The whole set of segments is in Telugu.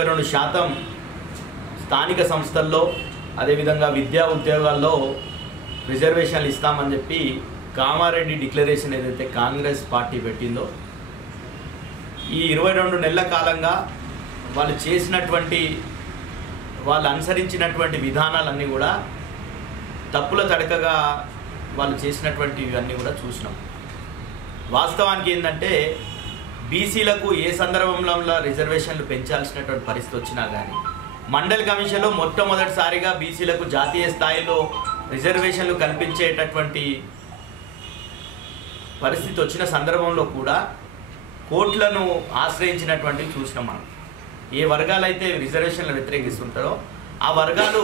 42% స్థానిక సంస్థల్లో అదేవిధంగా విద్యా ఉద్యోగాల్లో రిజర్వేషన్లు ఇస్తామని చెప్పి కామారెడ్డి డిక్లరేషన్ ఏదైతే కాంగ్రెస్ పార్టీ పెట్టిందో ఈ 22 నెలల కాలంగా వాళ్ళు అనుసరించినటువంటి విధానాలన్నీ కూడా తప్పుల తడకగా వాళ్ళు చేసినటువంటివన్నీ కూడా చూసినాం. వాస్తవానికి ఏంటంటే బీసీలకు ఏ సందర్భంలో రిజర్వేషన్లు పెంచాల్సినటువంటి పరిస్థితి వచ్చినా కానీ మండల్ కమిషన్లో మొట్టమొదటిసారిగా బీసీలకు జాతీయ స్థాయిలో రిజర్వేషన్లు కల్పించేటటువంటి పరిస్థితి వచ్చిన సందర్భంలో కూడా కోర్టులను ఆశ్రయించినటువంటివి చూసినాం. మనం ఏ వర్గాలైతే రిజర్వేషన్లు వ్యతిరేకిస్తుంటారో ఆ వర్గాలు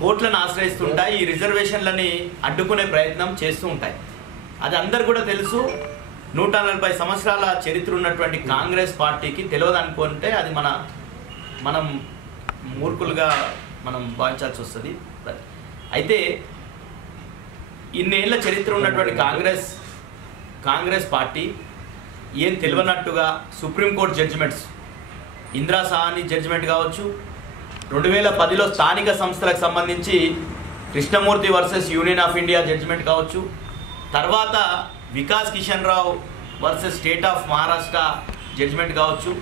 కోర్టులను ఆశ్రయిస్తుంటాయి, ఈ రిజర్వేషన్లని అడ్డుకునే ప్రయత్నం చేస్తూ ఉంటాయి. అది అందరు కూడా తెలుసు. 140 సంవత్సరాల చరిత్ర ఉన్నటువంటి కాంగ్రెస్ పార్టీకి తెలియదు అనుకుంటే అది మనం మూర్ఖులుగా మనం భావించాల్సి వస్తుంది. అయితే ఇన్నేళ్ల చరిత్ర ఉన్నటువంటి కాంగ్రెస్ పార్టీ ఏం తెలియనట్టుగా supreme court judgements, Indira Sawhney judgement కావచ్చు, 2010లో స్థానిక సంస్థలకు సంబంధించి Krishnamurthy versus Union of India judgement కావచ్చు, తర్వాత Vikas Kishan Rao versus State of Maharashtra judgement కావచ్చు,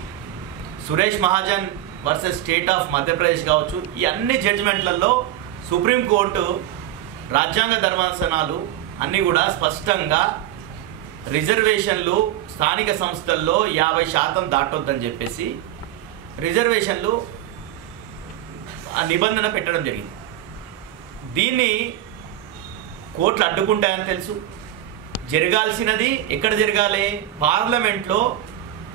Suresh Mahajan versus State of Madhya Pradesh కావచ్చు, ఈ అన్ని జడ్జిమెంట్లలో సుప్రీంకోర్టు రాజ్యాంగ ధర్మాసనాలు అన్నీ కూడా స్పష్టంగా రిజర్వేషన్లు స్థానిక సంస్థల్లో 50% దాటొద్దని చెప్పేసి రిజర్వేషన్లు నిబంధన పెట్టడం జరిగింది. దీన్ని కోర్టులు అడ్డుకుంటాయని తెలుసు. జరగాల్సినది ఎక్కడ జరగాలి? పార్లమెంట్లో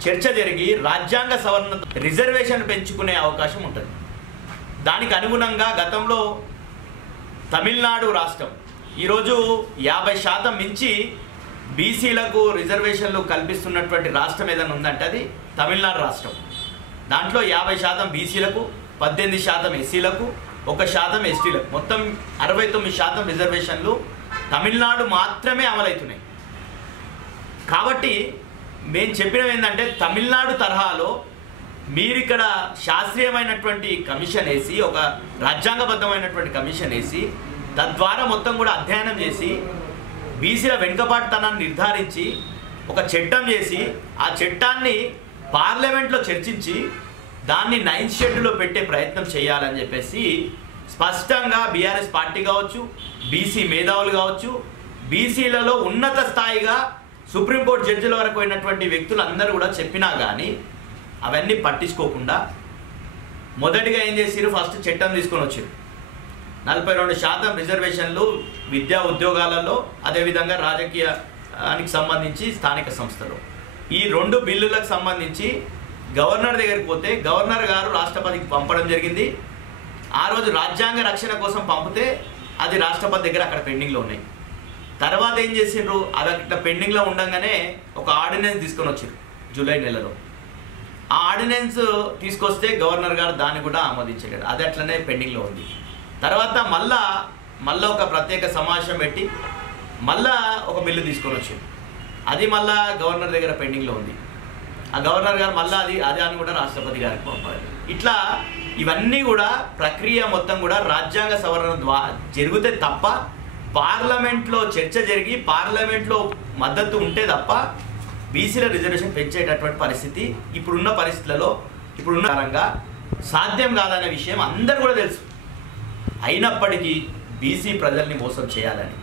చర్చ జరిగి రాజ్యాంగ సవరణ రిజర్వేషన్ పెంచుకునే అవకాశం ఉంటుంది. దానికి అనుగుణంగా గతంలో తమిళనాడు రాష్ట్రం ఈరోజు 50% మించి బీసీలకు రిజర్వేషన్లు కల్పిస్తున్నటువంటి రాష్ట్రం ఏదైనా ఉందంటే అది తమిళనాడు రాష్ట్రం. దాంట్లో 50% బీసీలకు, 18% ఎస్సీలకు, 1% ఎస్టీలకు, మొత్తం 69% రిజర్వేషన్లు తమిళనాడు మాత్రమే అమలవుతున్నాయి. కాబట్టి మేము చెప్పినవి ఏంటంటే తమిళనాడు తరహాలో మీరు ఇక్కడ శాస్త్రీయమైనటువంటి కమిషన్ వేసి, ఒక రాజ్యాంగబద్ధమైనటువంటి కమిషన్ వేసి, తద్వారా మొత్తం కూడా అధ్యయనం చేసి బీసీల వెనుకబాటుతనాన్ని నిర్ధారించి ఒక చట్టం చేసి ఆ చట్టాన్ని పార్లమెంట్లో చర్చించి దాన్ని 9th షెడ్యూల్లో పెట్టే ప్రయత్నం చేయాలని చెప్పేసి స్పష్టంగా బీఆర్ఎస్ పార్టీ కావచ్చు, బీసీ మేధావులు కావచ్చు, బీసీలలో ఉన్నత స్థాయిగా సుప్రీంకోర్టు జడ్జిల వరకు అయినటువంటి వ్యక్తులు అందరూ కూడా చెప్పినా కానీ అవన్నీ పట్టించుకోకుండా మొదటిగా ఏం చేసిరు? ఫస్ట్ చట్టం తీసుకొని వచ్చారు. 42% రిజర్వేషన్లు విద్యా ఉద్యోగాలలో, అదేవిధంగా రాజకీయానికి సంబంధించి స్థానిక సంస్థలు. ఈ 2 బిల్లులకు సంబంధించి గవర్నర్ దగ్గరికి పోతే గవర్నర్ గారు రాష్ట్రపతికి పంపడం జరిగింది. ఆ రోజు రాజ్యాంగ రక్షణ కోసం పంపితే అది రాష్ట్రపతి దగ్గర అక్కడ పెండింగ్లో ఉన్నాయి. తర్వాత ఏం చేసిండ్రు? అది అక్కడ పెండింగ్లో ఉండగానే ఒక ఆర్డినెన్స్ తీసుకొని వచ్చారు జూలై నెలలో. ఆ ఆర్డినెన్స్ తీసుకొస్తే గవర్నర్ గారు దాన్ని కూడా ఆమోదించలేడు, అది అట్లనే పెండింగ్లో ఉంది. తర్వాత మళ్ళా ఒక ప్రత్యేక సమావేశం పెట్టి మళ్ళా ఒక బిల్లు తీసుకొని వచ్చారు, అది మళ్ళా గవర్నర్ దగ్గర పెండింగ్లో ఉంది. ఆ గవర్నర్ గారు మళ్ళీ అది అని కూడా రాష్ట్రపతి గారికి పంపారు. ఇట్లా ఇవన్నీ కూడా ప్రక్రియ మొత్తం కూడా రాజ్యాంగ సవరణ ద్వారా జరిగితే తప్ప, పార్లమెంట్లో చర్చ జరిగి పార్లమెంట్లో మద్దతు ఉంటే తప్ప బీసీల రిజర్వేషన్ పెంచేటటువంటి పరిస్థితి ఇప్పుడున్న పరిస్థితులలో ఇప్పుడున్న కారణంగా సాధ్యం కాదనే విషయం అందరూ కూడా తెలుసు. అయినప్పటికీ బీసీ ప్రజల్ని మోసం చేయాలని,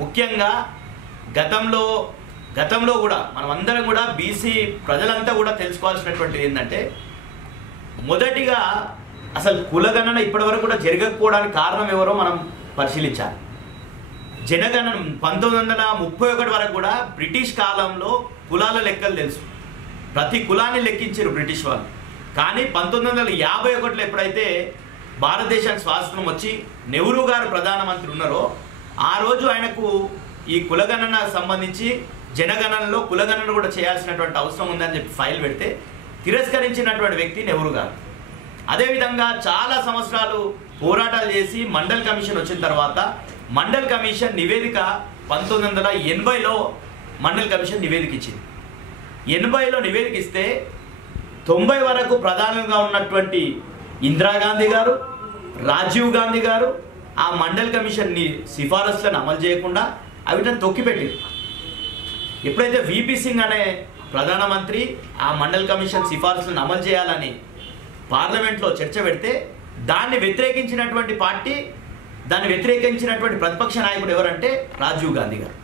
ముఖ్యంగా గతంలో కూడా మనం అందరం కూడా బీసీ ప్రజలంతా కూడా తెలుసుకోవాల్సినటువంటిది ఏంటంటే, మొదటిగా అసలు కులగణన ఇప్పటివరకు కూడా జరగకపోవడానికి కారణం ఎవరో మనం పరిశీలించాలి. జనగణన 1931 వరకు కూడా బ్రిటిష్ కాలంలో కులాల లెక్కలు తెలుసు, ప్రతి కులాన్ని లెక్కించారు బ్రిటిష్ వాళ్ళు. కానీ 1951లో ఎప్పుడైతే భారతదేశానికి స్వాతంత్రం వచ్చి నెహ్రూ గారు ప్రధానమంత్రి ఉన్నారో ఆ రోజు ఆయనకు ఈ కులగణన సంబంధించి జనగణనలో కులగణన కూడా చేయాల్సినటువంటి అవసరం ఉందని చెప్పి ఫైల్ పెడితే తిరస్కరించినటువంటి వ్యక్తి నెహ్రూ గారు. అదేవిధంగా చాలా సంవత్సరాలు పోరాటాలు చేసి మండల్ కమిషన్ వచ్చిన తర్వాత మండల్ కమిషన్ నివేదిక 1980లో మండల్ కమిషన్ నివేదిక ఇచ్చింది. 80లో నివేదిక ఇస్తే 90 వరకు ప్రధానంగా ఉన్నటువంటి ఇందిరాగాంధీ గారు, రాజీవ్ గాంధీ గారు ఆ మండల్ కమిషన్ని సిఫారసులను అమలు చేయకుండా అవిటని తొక్కిపెట్టారు. ఎప్పుడైతే విపి సింగ్ అనే ప్రధానమంత్రి ఆ మండల్ కమిషన్ సిఫారసులను అమలు చేయాలని పార్లమెంట్లో చర్చ పెడితే దాన్ని వ్యతిరేకించినటువంటి పార్టీ, దాన్ని వ్యతిరేకించినటువంటి ప్రతిపక్ష నాయకుడు ఎవరంటే రాజీవ్ గాంధీ గారు.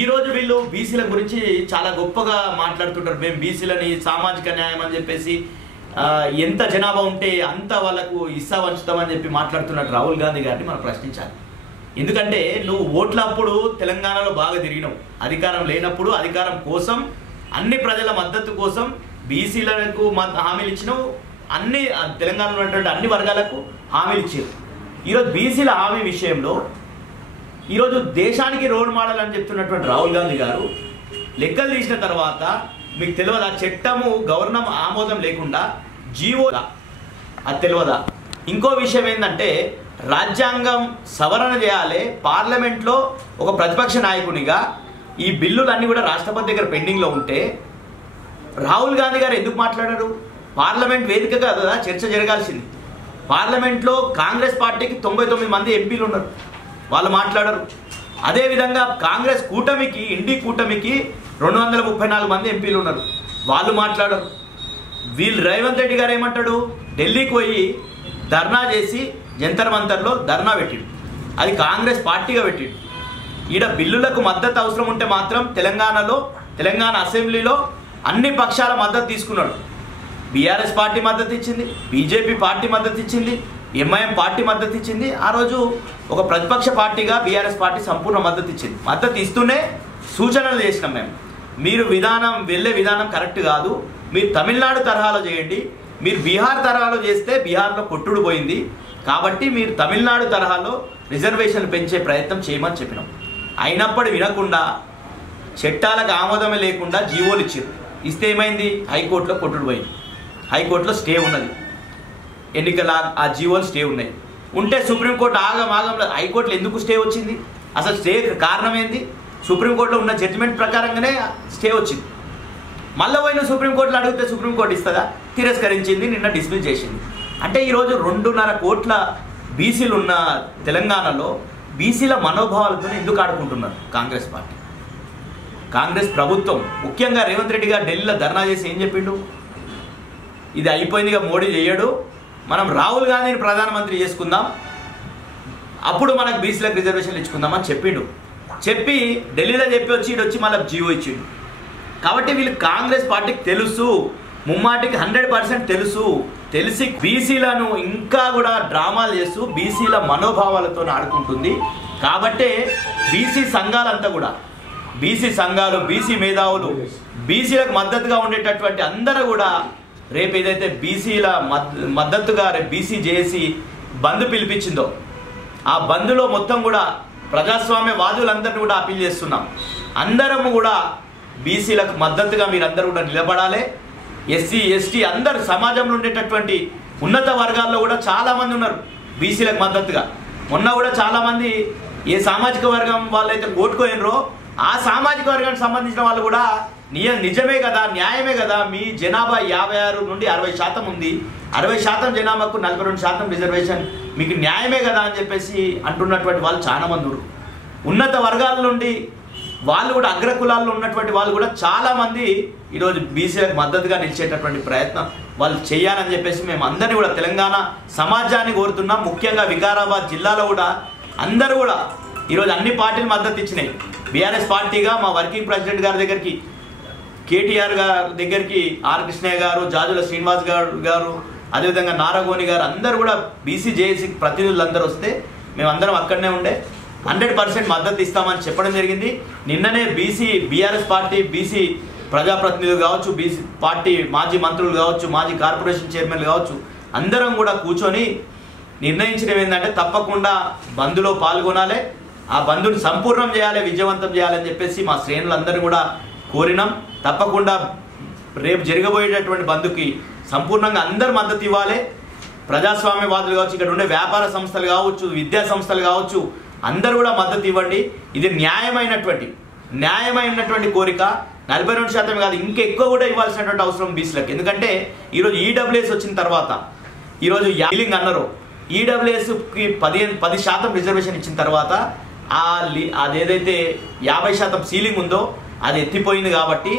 ఈరోజు వీళ్ళు బీసీల గురించి చాలా గొప్పగా మాట్లాడుతుంటారు. మేము బీసీలని సామాజిక న్యాయం అని చెప్పేసి ఎంత జనాభా ఉంటే అంత వాళ్ళకు ఇస్సా వంచుతామని చెప్పి మాట్లాడుతున్నట్టు రాహుల్ గాంధీ గారిని మనం ప్రశ్నించాలి. ఎందుకంటే నువ్వు ఓట్లప్పుడు తెలంగాణలో బాగా తిరిగినావు, అధికారం లేనప్పుడు అధికారం కోసం అన్ని ప్రజల మద్దతు కోసం బీసీలకు హామీలు ఇచ్చినావు, అన్ని తెలంగాణలో ఉన్నటువంటి అన్ని వర్గాలకు హామీలు ఇచ్చారు. ఈరోజు బీసీల హామీ విషయంలో ఈరోజు దేశానికి రోల్ మోడల్ అని చెప్తున్నటువంటి రాహుల్ గాంధీ గారు లెక్కలు తీసిన తర్వాత మీకు తెలియదా చట్టము గవర్నర్ ఆమోదం లేకుండా జీవో అది తెలియదా? ఇంకో విషయం ఏంటంటే రాజ్యాంగం సవరణ చేయాలి, పార్లమెంట్లో ఒక ప్రతిపక్ష నాయకునిగా ఈ బిల్లులన్నీ కూడా రాష్ట్రపతి దగ్గర పెండింగ్లో ఉంటే రాహుల్ గాంధీ గారు ఎందుకు మాట్లాడారు? పార్లమెంట్ వేదికగా కదా చర్చ జరగాల్సింది. పార్లమెంట్లో కాంగ్రెస్ పార్టీకి 99 మంది ఎంపీలు ఉన్నారు, వాళ్ళు మాట్లాడరు. అదేవిధంగా కాంగ్రెస్ కూటమికి, ఇండి కూటమికి 234 మంది ఎంపీలు ఉన్నారు, వాళ్ళు మాట్లాడరు. వీళ్ళు రేవంత్ రెడ్డి గారు ఏమంటాడు? ఢిల్లీకి పోయి ధర్నా చేసి జంతర్ మంతర్లో ధర్నా పెట్టిండు, అది కాంగ్రెస్ పార్టీగా పెట్టిండు. ఈడ బిల్లులకు మద్దతు అవసరం ఉంటే మాత్రం తెలంగాణ అసెంబ్లీలో అన్ని పక్షాల మద్దతు తీసుకున్నాడు. బీఆర్ఎస్ పార్టీ మద్దతు ఇచ్చింది, బీజేపీ పార్టీ మద్దతు ఇచ్చింది, ఎంఐఎం పార్టీ మద్దతు ఇచ్చింది. ఆ రోజు ఒక ప్రతిపక్ష పార్టీగా బీఆర్ఎస్ పార్టీ సంపూర్ణ మద్దతు ఇచ్చింది. మద్దతు ఇస్తూనే సూచనలు చేసినాం మేము, మీరు వెళ్ళే విధానం కరెక్ట్ కాదు, మీరు తమిళనాడు తరహాలో చేయండి, మీరు బీహార్ తరహాలో చేస్తే బీహార్లో కొట్టుడు పోయింది, కాబట్టి మీరు తమిళనాడు తరహాలో రిజర్వేషన్లు పెంచే ప్రయత్నం చేయమని చెప్పినాం. అయినప్పుడు వినకుండా చట్టాలకు ఆమోదమే లేకుండా జీవోలు ఇచ్చారు. ఇస్తే ఏమైంది? హైకోర్టులో కొట్టుడు పోయింది. హైకోర్టులో స్టే ఉన్నది, ఎన్నికల ఆ జీవోలు స్టే ఉన్నాయి. ఉంటే సుప్రీంకోర్టు ఆగంలో హైకోర్టులో ఎందుకు స్టే వచ్చింది? అసలు స్టే కారణం ఏంది? సుప్రీంకోర్టులో ఉన్న జడ్జిమెంట్ ప్రకారంగానే స్టే వచ్చింది. మళ్ళీ పోయిన సుప్రీంకోర్టులో అడిగితే సుప్రీంకోర్టు ఇస్తుందా? తిరస్కరించింది, నిన్న డిస్మిస్ చేసింది. అంటే ఈరోజు 2.5 కోట్ల బీసీలు ఉన్న తెలంగాణలో బీసీల మనోభావాలతో ఎందుకు ఆడుకుంటున్నారు కాంగ్రెస్ పార్టీ, కాంగ్రెస్ ప్రభుత్వం? ముఖ్యంగా రేవంత్ రెడ్డి గారు ఢిల్లీలో ధర్నా చేసి ఏం చెప్పిండు? ఇది అయిపోయిందిగా, మోడీ చేయడు, మనం రాహుల్ గాంధీని ప్రధానమంత్రి చేసుకుందాం, అప్పుడు మనకు బీసీలకు రిజర్వేషన్లు ఇచ్చుకుందామని చెప్పిండు. చెప్పి ఢిల్లీలో చెప్పి వచ్చి ఇడొచ్చి మళ్ళీ జీవో ఇచ్చిండు. కాబట్టి వీళ్ళు కాంగ్రెస్ పార్టీకి తెలుసు, ముమ్మాటికి 100% తెలిసి బీసీలను ఇంకా కూడా డ్రామాలు చేస్తూ బీసీల మనోభావాలతో ఆడుకుంటుంది. కాబట్టే బీసీ సంఘాలంతా కూడా, బీసీ సంఘాలు, బీసీ మేధావులు, బీసీలకు మద్దతుగా ఉండేటటువంటి అందరూ కూడా రేపు ఏదైతే బీసీల మద్దతుగా రేపు బీసీ జేఏసీ బంద్ పిలిపించిందో ఆ బంద్లో మొత్తం కూడా ప్రజాస్వామ్య వాదులందరినీ కూడా అపీల్ చేస్తున్నాం. అందరము కూడా బీసీలకు మద్దతుగా మీరందరూ కూడా నిలబడాలి. ఎస్సీ ఎస్టీ అందరు సమాజంలో ఉండేటటువంటి ఉన్నత వర్గాల్లో కూడా చాలామంది ఉన్నారు బీసీలకు మద్దతుగా. మొన్న కూడా చాలామంది ఏ సామాజిక వర్గం వాళ్ళైతే ఓటుకోయినరో ఆ సామాజిక వర్గానికి సంబంధించిన వాళ్ళు కూడా నిజమే కదా, న్యాయమే కదా, మీ జనాభా 56 నుండి 60% ఉంది, 60% జనాభాకు 42% రిజర్వేషన్, మీకు న్యాయమే కదా అని చెప్పేసి అంటున్నటువంటి వాళ్ళు చాలామంది ఉన్నారు. ఉన్నత వర్గాల నుండి వాళ్ళు కూడా అగ్రకులాల్లో ఉన్నటువంటి వాళ్ళు కూడా చాలామంది ఈరోజు బీసీలకు మద్దతుగా నిలిచేటటువంటి ప్రయత్నం వాళ్ళు చేయాలని చెప్పేసి మేము అందరినీ కూడా తెలంగాణ సమాజాన్ని కోరుతున్నాం. ముఖ్యంగా వికారాబాద్ జిల్లాలో కూడా అందరూ కూడా ఈరోజు అన్ని పార్టీలు మద్దతు ఇచ్చినాయి. బీఆర్ఎస్ పార్టీగా మా వర్కింగ్ ప్రెసిడెంట్ గారి దగ్గరికి, కేటీఆర్ గారి దగ్గరికి ఆర్ కృష్ణయ్య గారు, జాజుల శ్రీనివాస్ గారు, అదేవిధంగా నారగోని గారు అందరూ కూడా బీసీ జేఏసీ ప్రతినిధులు అందరూ వస్తే మేమందరం అక్కడనే ఉండే 100% మద్దతు ఇస్తామని చెప్పడం జరిగింది. నిన్ననే బీఆర్ఎస్ పార్టీ బీసీ ప్రజాప్రతినిధులు కావచ్చు, బీసీ పార్టీ మాజీ మంత్రులు కావచ్చు, మాజీ కార్పొరేషన్ చైర్మన్లు కావచ్చు, అందరం కూడా కూర్చొని నిర్ణయించడం ఏంటంటే తప్పకుండా బంద్లో పాల్గొనాలి, ఆ బంద్ని సంపూర్ణం చేయాలి, విజయవంతం చేయాలని చెప్పేసి మా శ్రేణులందరూ కూడా కోరినాం. తప్పకుండా రేపు జరగబోయేటటువంటి బంద్కి సంపూర్ణంగా అందరు మద్దతు ఇవ్వాలి. ప్రజాస్వామ్యవాదులు కావచ్చు, ఇక్కడ ఉండే వ్యాపార సంస్థలు కావచ్చు, విద్యా సంస్థలు కావచ్చు, అందరూ కూడా మద్దతు ఇవ్వండి. ఇది న్యాయమైనటువంటి కోరిక. 42% కాదు, ఇంకా ఎక్కువ కూడా ఇవ్వాల్సినటువంటి అవసరం బీసీలకు. ఎందుకంటే ఈరోజు ఈడబ్ల్యూఎస్ వచ్చిన తర్వాత, ఈరోజు సీలింగ్ అన్నారు, ఈడబ్ల్యూఎస్కి 10% రిజర్వేషన్ ఇచ్చిన తర్వాత అదేదైతే 50% సీలింగ్ ఉందో అది ఎత్తిపోయింది. కాబట్టి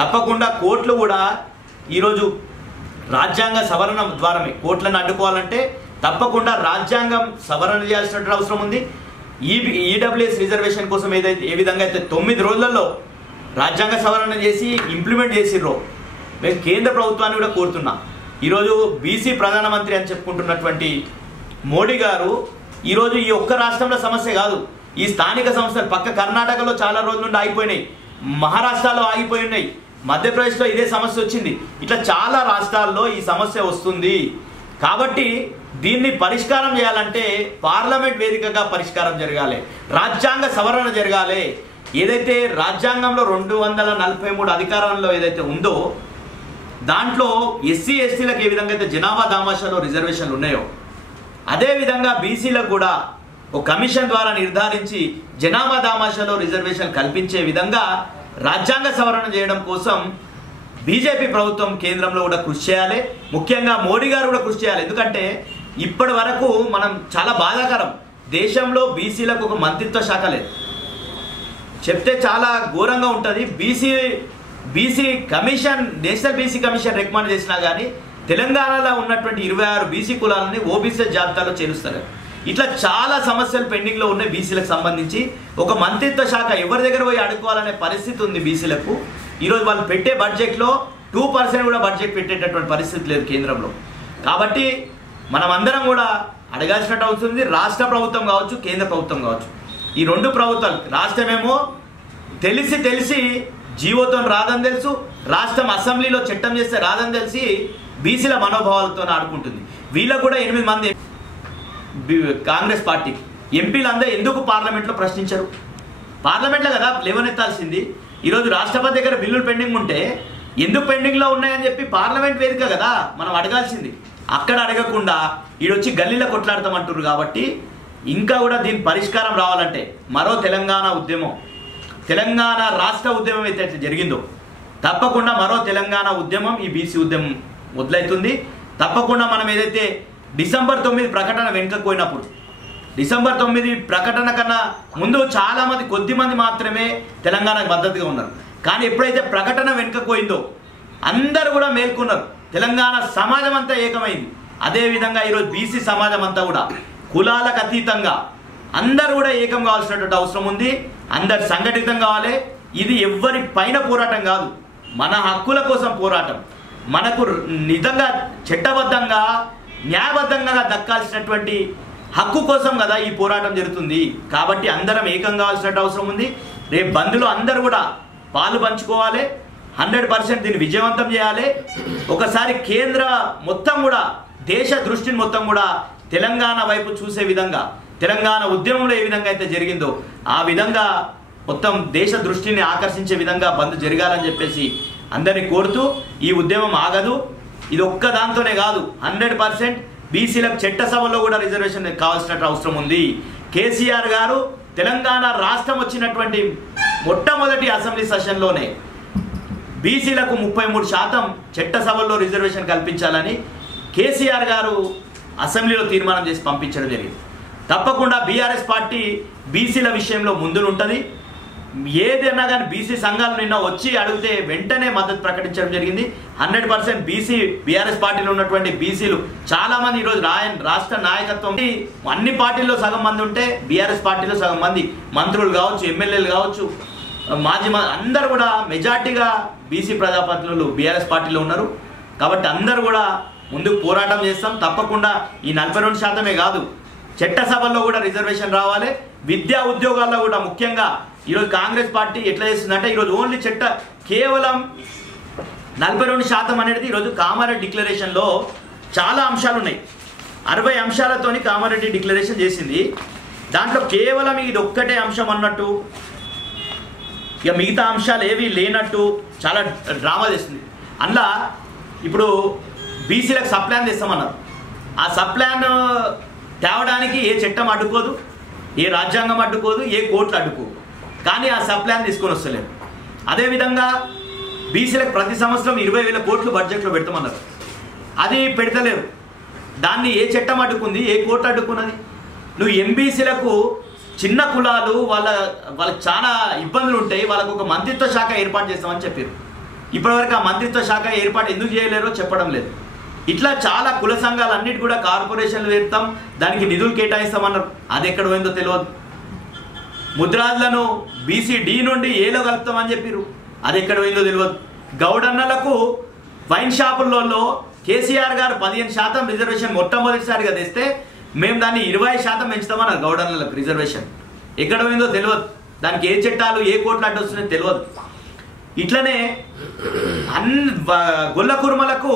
తప్పకుండా కోర్టులు కూడా ఈరోజు రాజ్యాంగ సవరణ ద్వారానే కోర్టులను అడ్డుకోవాలంటే తప్పకుండా రాజ్యాంగం సవరణ చేయాల్సిన అవసరం ఉంది. ఈడబ్ల్యూఎస్ రిజర్వేషన్ కోసం ఏ విధంగా అయితే 9 రోజులలో రాజ్యాంగ సవరణ చేసి ఇంప్లిమెంట్ చేసిర్రో మేము కేంద్ర ప్రభుత్వాన్ని కూడా కోరుతున్నాం. ఈరోజు బీసీ ప్రధానమంత్రి అని చెప్పుకుంటున్నటువంటి మోడీ గారు ఈరోజు ఈ ఒక్క రాష్ట్రంలో సమస్య కాదు, ఈ స్థానిక సంస్థలు పక్క కర్ణాటకలో చాలా రోజుల నుండి ఆగిపోయినాయి, మహారాష్ట్రలో ఆగిపోయి ఉన్నాయి, మధ్యప్రదేశ్లో ఇదే సమస్య వచ్చింది, ఇట్లా చాలా రాష్ట్రాల్లో ఈ సమస్య వస్తుంది. కాబట్టి దీన్ని పరిష్కారం చేయాలంటే పార్లమెంట్ వేదికగా పరిష్కారం జరగాలి, రాజ్యాంగ సవరణ జరగాలి. ఏదైతే రాజ్యాంగంలో 243 అధికారంలో ఏదైతే ఉందో దాంట్లో ఎస్సీ ఎస్టీలకు ఏ విధంగా అయితే జనాభా దామాషాలో రిజర్వేషన్లు ఉన్నాయో అదేవిధంగా బీసీలకు కూడా ఒక కమిషన్ ద్వారా నిర్ధారించి జనాభా దామాషాలో రిజర్వేషన్ కల్పించే విధంగా రాజ్యాంగ సవరణ చేయడం కోసం బీజేపీ ప్రభుత్వం కేంద్రంలో కూడా కృషి చేయాలి, ముఖ్యంగా మోడీ గారు కూడా కృషి చేయాలి. ఎందుకంటే ఇప్పటి వరకు మనం చాలా బాధాకరం, దేశంలో బీసీలకు ఒక మంత్రిత్వ శాఖ లేదు, చెప్తే చాలా ఘోరంగా ఉంటుంది. BC commission, national BC commission recommend చేసినా కానీ తెలంగాణలో ఉన్నటువంటి 26 బీసీ కులాలని ఓబీసీ జాబితాలో చేరుస్తారు. ఇట్లా చాలా సమస్యలు పెండింగ్లో ఉన్నాయి బీసీలకు సంబంధించి. ఒక మంత్రిత్వ శాఖ ఎవరి దగ్గర పోయి అడుకోవాలనే పరిస్థితి ఉంది బీసీలకు. ఈరోజు వాళ్ళు పెట్టే బడ్జెట్లో 2% కూడా బడ్జెట్ పెట్టేటటువంటి పరిస్థితి లేదు కేంద్రంలో. కాబట్టి మనం అందరం కూడా అడగాల్సినట్టు అవుతుంది, రాష్ట్ర ప్రభుత్వం కావచ్చు, కేంద్ర ప్రభుత్వం కావచ్చు. ఈ 2 ప్రభుత్వాలు, రాష్ట్రమేమో తెలిసి జీవోతో రాదని తెలుసు, రాష్ట్రం అసెంబ్లీలో చట్టం చేస్తే రాదని తెలిసి బీసీల మనోభావాలతో ఆడుకుంటుంది. వీళ్ళకు కూడా 8 మంది కాంగ్రెస్ పార్టీ ఎంపీలందరూ ఎందుకు పార్లమెంట్లో ప్రశ్నించరు? పార్లమెంట్లో కదా లేవనెత్తాల్సింది. ఈరోజు రాష్ట్రపతి దగ్గర బిల్లులు పెండింగ్ ఉంటే ఎందుకు పెండింగ్లో ఉన్నాయని చెప్పి పార్లమెంట్ వేదిక కదా మనం అడగాల్సింది. అక్కడ అడగకుండా ఈడొచ్చి గల్లీలో కొట్లాడతామంటారు. కాబట్టి ఇంకా కూడా దీని పరిష్కారం రావాలంటే మరో తెలంగాణ ఉద్యమం, తెలంగాణ రాష్ట్ర ఉద్యమం అయితే జరిగిందో తప్పకుండా మరో తెలంగాణ ఉద్యమం, ఈ బీసీ ఉద్యమం మొదలవుతుంది. తప్పకుండా మనం ఏదైతే డిసెంబర్ 9 ప్రకటన వెనుకపోయినప్పుడు, డిసెంబర్ 9 ప్రకటన కన్నా ముందు చాలామంది, కొద్దిమంది మాత్రమే తెలంగాణకు మద్దతుగా ఉన్నారు. కానీ ఎప్పుడైతే ప్రకటన వెనుకపోయిందో అందరూ కూడా మేల్కొన్నారు, తెలంగాణ సమాజం అంతా ఏకమైంది. అదేవిధంగా ఈరోజు బీసీ సమాజం అంతా కూడా కులాలకు అతీతంగా అందరూ కూడా ఏకం కావాల్సినటువంటి అవసరం ఉంది. అందరు సంఘటితం కావాలి. ఇది ఎవ్వరి పైన పోరాటం కాదు, మన హక్కుల కోసం పోరాటం. మనకు నిజంగా చట్టబద్ధంగా న్యాయబద్ధంగా దక్కాల్సినటువంటి హక్కు కోసం కదా ఈ పోరాటం జరుగుతుంది. కాబట్టి అందరం ఏకం కావాల్సిన అవసరం ఉంది. రేపు బంద్లో అందరూ కూడా పాలు పంచుకోవాలి, 100% దీన్ని విజయవంతం చేయాలి. ఒకసారి కేంద్ర మొత్తం కూడా, దేశ దృష్టిని మొత్తం కూడా తెలంగాణ వైపు చూసే విధంగా, తెలంగాణ ఉద్యమంలో ఏ విధంగా అయితే జరిగిందో ఆ విధంగా మొత్తం దేశ దృష్టిని ఆకర్షించే విధంగా బంద్ జరగాలని చెప్పేసి అందరినీ కోరుతూ, ఈ ఉద్యమం ఆగదు. ఇది ఒక్క దాంతోనే కాదు, 100% బీసీలకు చట్టసభలో కూడా రిజర్వేషన్ కావాల్సిన అవసరం ఉంది. కేసీఆర్ గారు తెలంగాణ రాష్ట్రం వచ్చినటువంటి మొట్టమొదటి అసెంబ్లీ సెషన్లోనే బీసీలకు 33% చట్టసభల్లో రిజర్వేషన్ కల్పించాలని కేసీఆర్ గారు అసెంబ్లీలో తీర్మానం చేసి పంపించడం జరిగింది. తప్పకుండా బీఆర్ఎస్ పార్టీ బీసీల విషయంలో ముందుంటుంది. ఏదైనా కానీ బీసీ సంఘాలు నిన్న వచ్చి అడిగితే వెంటనే మద్దతు ప్రకటించడం జరిగింది. 100% బీఆర్ఎస్ పార్టీలో ఉన్నటువంటి బీసీలు చాలామంది ఈరోజు రాష్ట్ర నాయకత్వం అన్ని పార్టీల్లో సగం మంది ఉంటే బీఆర్ఎస్ పార్టీలో సగం మంది మంత్రులు కావచ్చు, ఎమ్మెల్యేలు కావచ్చు, మాజీ అందరూ కూడా మెజార్టీగా బీసీ ప్రజాప్రతినిధులు బీఆర్ఎస్ పార్టీలో ఉన్నారు. కాబట్టి అందరూ కూడా ముందుకు పోరాటం చేస్తాం. తప్పకుండా ఈ 42% కాదు, చట్టసభల్లో కూడా రిజర్వేషన్ రావాలి. విద్యా ఉద్యోగాల్లో కూడా ముఖ్యంగా ఈరోజు కాంగ్రెస్ పార్టీ ఎట్లా చేస్తుందంటే ఈరోజు ఓన్లీ కేవలం 42% అనేది ఈరోజు కామారెడ్డి డిక్లరేషన్లో చాలా అంశాలు ఉన్నాయి. 60 అంశాలతోని కామారెడ్డి డిక్లరేషన్ చేసింది. దాంట్లో కేవలం ఇది ఒక్కటే అంశం అన్నట్టు, ఇక మిగతా అంశాలు ఏవి లేనట్టు చాలా డ్రామా చేస్తుంది. అందులో ఇప్పుడు బీసీలకు సప్లాన్ తెస్తామన్నారు. ఆ సప్లాన్ తేవడానికి ఏ చట్టం అడ్డుకోదు, ఏ రాజ్యాంగం అడ్డుకోదు, ఏ కోర్టులు అడ్డుకోదు. కానీ ఆ సప్లాన్ తీసుకొని వస్తలేదు. అదేవిధంగా బీసీలకు ప్రతి సంవత్సరం 20,000 కోట్లు బడ్జెట్లో పెడతామన్నారు. అది పెడతలేరు. దాన్ని ఏ చట్టం అడ్డుకుంది, ఏ కోర్టు అడ్డుకున్నది? నువ్వు ఎంబీసీలకు చిన్న కులాలు వాళ్ళకి చాలా ఇబ్బందులు ఉంటాయి, వాళ్ళకు ఒక మంత్రిత్వ శాఖ ఏర్పాటు చేస్తామని చెప్పారు. ఇప్పటివరకు ఆ మంత్రిత్వ శాఖ ఏర్పాటు ఎందుకు చేయలేరో చెప్పడం లేదు. ఇట్లా చాలా కుల సంఘాలన్నిటి కూడా కార్పొరేషన్లు వేస్తాం, దానికి నిధులు కేటాయిస్తామన్నారు. అది ఎక్కడ పోయిందో తెలియదు. ముద్రాజులను బీసీ డి నుండి ఏలో కలుపుతామని చెప్పారు. అది ఎక్కడ పోయిందో తెలియదు. గౌడన్నలకు వైన్ షాపుల్లో కేసీఆర్ గారు 15% రిజర్వేషన్ మొట్టమొదటిసారిగా తెస్తే మేము దాన్ని 20% పెంచుతామన్నారు. గౌడన్నలకు రిజర్వేషన్ ఎక్కడ పోయిందో తెలియదు. దానికి ఏ చట్టాలు ఏ కోట్లు అడ్డు వస్తున్నాయో తెలియదు. ఇట్లనే గొల్ల కుర్మలకు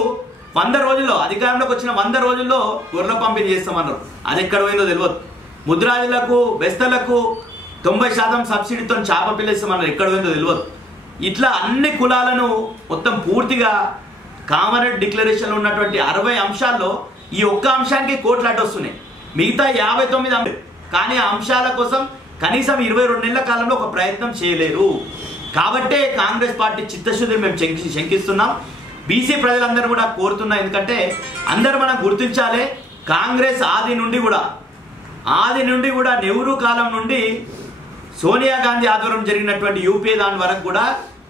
100 రోజుల్లో అధికారంలోకి వచ్చిన 100 రోజుల్లో గొర్రెల పంపిణీ చేస్తామన్నారు. అది ఎక్కడ పోయిందో తెలియదు. ముద్రాజులకు బెస్తలకు 90% సబ్సిడీతో చేప పిల్లేస్తామన్నారు. ఎక్కడ పోయిందో తెలియదు. ఇట్లా అన్ని కులాలను మొత్తం పూర్తిగా కామరెడ్డి డిక్లరేషన్లో ఉన్నటువంటి 60 అంశాల్లో ఈ ఒక్క అంశానికి కోట్లు అడ్డు వస్తున్నాయి. మిగతా 59 అంశాలు కానీ ఆ అంశాల కోసం కనీసం 22 నెలల కాలంలో ఒక ప్రయత్నం చేయలేరు. కాబట్టే కాంగ్రెస్ పార్టీ చిత్తశుద్ధిని మేము శంకిస్తున్నాం. బీసీ ప్రజలందరూ కూడా కోరుతున్నాం. ఎందుకంటే అందరూ మనం గుర్తించాలి, కాంగ్రెస్ ఆది నుండి కూడా నెహ్రూ కాలం నుండి సోనియా గాంధీ ఆధ్వర్యం జరిగినటువంటి యూపీఏ దాని వరకు కూడా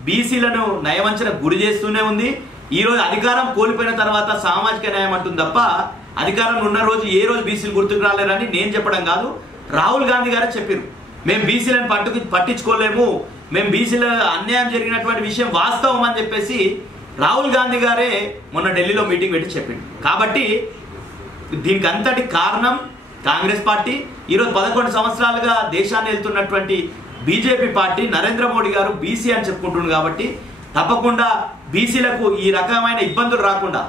బీసీలను నయవంచనకు గురి చేస్తూనే ఉంది. ఈరోజు అధికారం కోల్పోయిన తర్వాత సామాజిక న్యాయం అంటుంది తప్ప అధికారంలో ఉన్న రోజు ఏ రోజు బీసీలు గుర్తుకు రాలేరని నేను చెప్పడం కాదు, రాహుల్ గాంధీ గారే చెప్పారు. మేము బీసీలను పట్టించుకోలేము, మేము బీసీల అన్యాయం జరిగినటువంటి విషయం వాస్తవం అని చెప్పేసి రాహుల్ గాంధీ గారే మొన్న ఢిల్లీలో మీటింగ్ పెట్టి చెప్పింది. కాబట్టి దీనికి అంతటి కారణం కాంగ్రెస్ పార్టీ. ఈరోజు 11 సంవత్సరాలుగా దేశాన్ని వెళ్తున్నటువంటి బీజేపీ పార్టీ, నరేంద్ర మోడీ గారు బీసీ అని చెప్పుకుంటున్నారు. కాబట్టి తప్పకుండా బీసీలకు ఈ రకమైన ఇబ్బందులు రాకుండా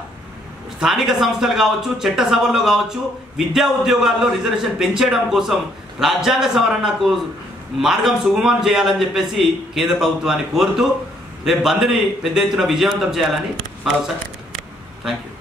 స్థానిక సంస్థలు కావచ్చు, చట్టసభల్లో కావచ్చు, విద్యా ఉద్యోగాల్లో రిజర్వేషన్ పెంచేయడం కోసం రాజ్యాంగ సవరణకు మార్గం సుగమం చేయాలని చెప్పేసి కేంద్ర ప్రభుత్వాన్ని కోరుతూ రేపు బంద్ని పెద్ద ఎత్తున విజయవంతం చేయాలని మరోసారి థ్యాంక్ యూ.